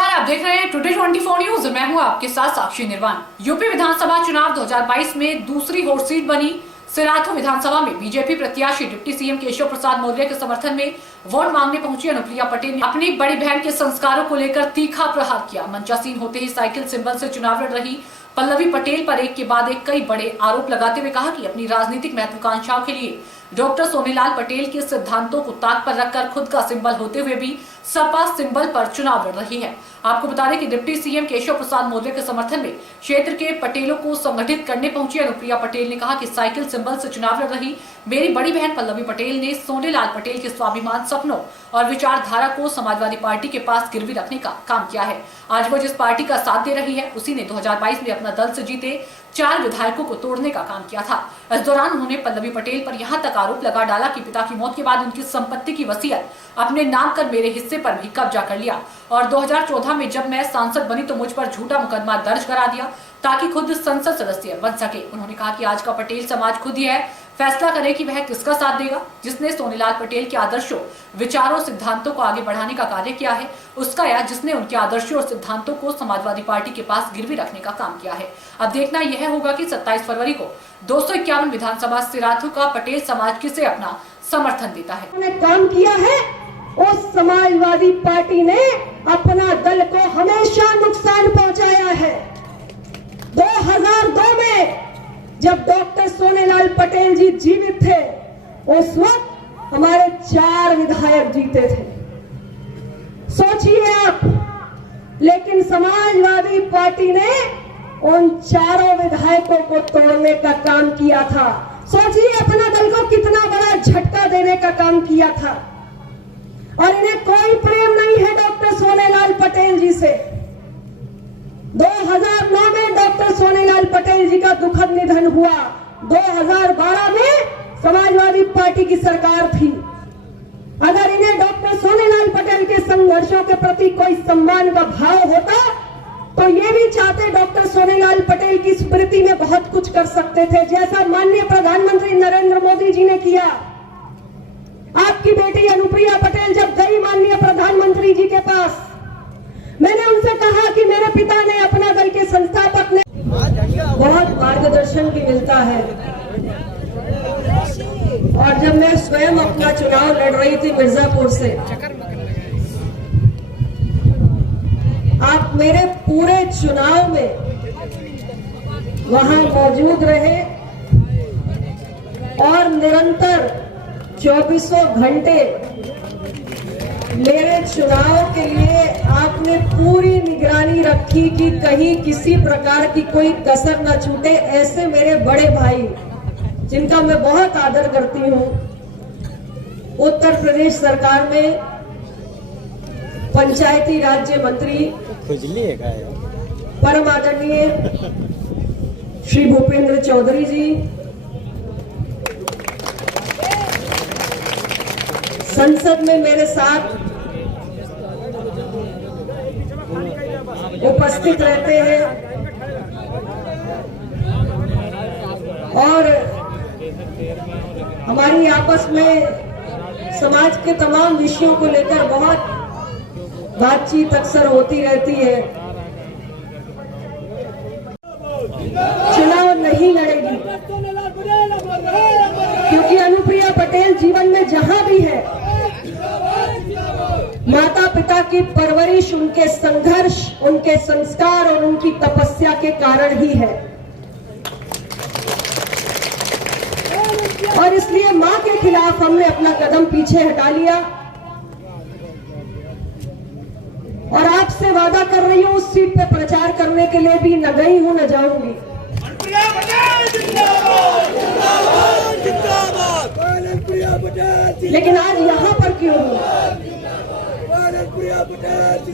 नमस्कार, आप देख रहे हैं टुडे 24 न्यूज। मैं हूं आपके साथ साक्षी निर्वाण। यूपी विधानसभा चुनाव 2022 में दूसरी हॉट सीट बनी सिराथू विधानसभा में बीजेपी प्रत्याशी डिप्टी सीएम केशव प्रसाद मौर्य के समर्थन में वोट मांगने पहुंची अनुप्रिया पटेल ने अपनी बड़ी बहन के संस्कारों को लेकर तीखा प्रहार किया। मंचासीन होते ही साइकिल सिंबल से चुनाव लड़ रही पल्लवी पटेल पर एक के बाद एक कई बड़े आरोप लगाते हुए कहा कि अपनी राजनीतिक महत्वाकांक्षाओं के लिए डॉक्टर सोनेलाल पटेल के सिद्धांतों को ताक पर रखकर खुद का सिंबल होते हुए भी सपा सिंबल पर चुनाव लड़ रही है। आपको बता दें कि डिप्टी सीएम केशव प्रसाद मौर्य के समर्थन में क्षेत्र के पटेलों को संगठित करने पहुंची अनुप्रिया पटेल ने कहा कि साइकिल सिंबल से चुनाव लड़ रही मेरी बड़ी बहन पल्लवी पटेल ने सोनेलाल पटेल के स्वाभिमान, सपनों और विचारधारा को समाजवादी पार्टी के पास गिरवी रखने का काम किया है। आज वो जिस पार्टी का साथ दे रही है उसी ने 2022 में अपना दल से जीते 4 विधायकों को तोड़ने का काम किया था। इस दौरान उन्होंने पल्लवी पटेल पर यहां तक आरोप लगा डाला कि पिता की मौत के बाद उनकी संपत्ति की वसीयत अपने नाम कर मेरे हिस्से पर भी कब्जा कर लिया और 2014 में जब मैं सांसद बनी तो मुझ पर झूठा मुकदमा दर्ज करा दिया ताकि खुद संसद सदस्य बन सके। उन्होंने कहा कि आज का पटेल समाज खुद ही है फैसला करे कि वह किसका साथ देगा। जिसने सोनेलाल पटेल के आदर्शों, विचारों, सिद्धांतों को आगे बढ़ाने का कार्य किया है उसका, या जिसने उनके आदर्शों और सिद्धांतों को समाजवादी पार्टी के पास गिरवी रखने का काम किया है। अब देखना यह होगा कि 27 फरवरी को 251 विधानसभा सिराथू का पटेल समाज किसे अपना समर्थन देता है। काम किया है उस समाजवादी पार्टी ने अपना दल को हमेशा नुकसान पहुंचाया है। 2002 में जब डॉक्टर सोनेलाल पटेल जी जीवित थे उस वक्त हमारे 4 विधायक जीते थे। सोचिए आप, लेकिन समाजवादी पार्टी ने उन 4 विधायकों को तोड़ने का काम किया था। सोचिए अपना दल को कितना बड़ा झटका देने का काम किया था। और इन्हें कोई प्रेम नहीं है डॉक्टर सोनेलाल पटेल जी से। 2009 में डॉक्टर सोनेलाल पटेल जी का दुखद निधन हुआ। 2012 में समाजवादी पार्टी की सरकार थी। अगर इन्हें डॉक्टर सोनेलाल पटेल के संघर्षों के प्रति कोई सम्मान का भाव होता तो ये भी चाहते डॉक्टर सोनेलाल पटेल की स्मृति में बहुत कुछ कर सकते थे, जैसा माननीय प्रधानमंत्री नरेंद्र मोदी जी ने किया। आपकी बेटी अनुप्रिया पटेल जब गई माननीय प्रधानमंत्री जी के पास, मैंने उनसे कहा कि मेरे पिता ने अपना दल के संस्थापक ने बहुत मार्गदर्शन भी मिलता है। और जब मैं स्वयं अपना चुनाव लड़ रही थी मिर्जापुर से, आप मेरे पूरे चुनाव में वहां मौजूद रहे और निरंतर 24 घंटे मेरे चुनाव के लिए आपने पूरी निगरानी रखी कि कहीं किसी प्रकार की कोई कसर न छूटे। ऐसे मेरे बड़े भाई जिनका मैं बहुत आदर करती हूँ, उत्तर प्रदेश सरकार में पंचायती राज्य मंत्री परम आदरणीय श्री भूपेंद्र चौधरी जी, संसद में मेरे साथ उपस्थित रहते हैं और हमारी आपस में समाज के तमाम विषयों को लेकर बहुत बातचीत अक्सर होती रहती है। चुनाव नहीं लड़ेगी क्योंकि अनुप्रिया पटेल जीवन में जहां भी है, माता पिता की परवरिश, उनके संघर्ष, उनके संस्कार और उनकी तपस्या के कारण ही है। और इसलिए मां के खिलाफ हमने अपना कदम पीछे हटा लिया और आपसे वादा कर रही हूं उस सीट पे प्रचार करने के लिए भी न गई हूं न जाऊंगी। लेकिन आज यहाँ पर क्यों हूँ?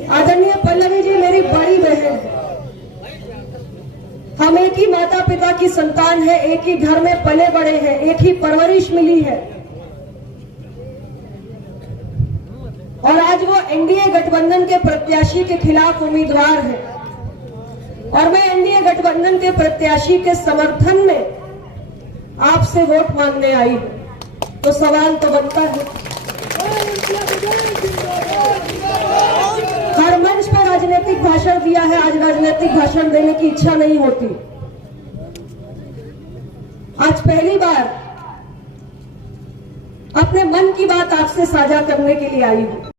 आदरणीय पल्लवी जी मेरी बड़ी बहन है। हम एक ही माता पिता की संतान है, एक ही घर में पले बड़े हैं, एक ही परवरिश मिली है। और आज वो एनडीए गठबंधन के प्रत्याशी के खिलाफ उम्मीदवार है और मैं एनडीए गठबंधन के प्रत्याशी के समर्थन में आपसे वोट मांगने आई हूं। तो सवाल तो बनता है, हर मंच पर आज राजनीतिक भाषण दिया है, आज राजनीतिक भाषण देने की इच्छा नहीं होती। आज पहली बार अपने मन की बात आपसे साझा करने के लिए आई हूं।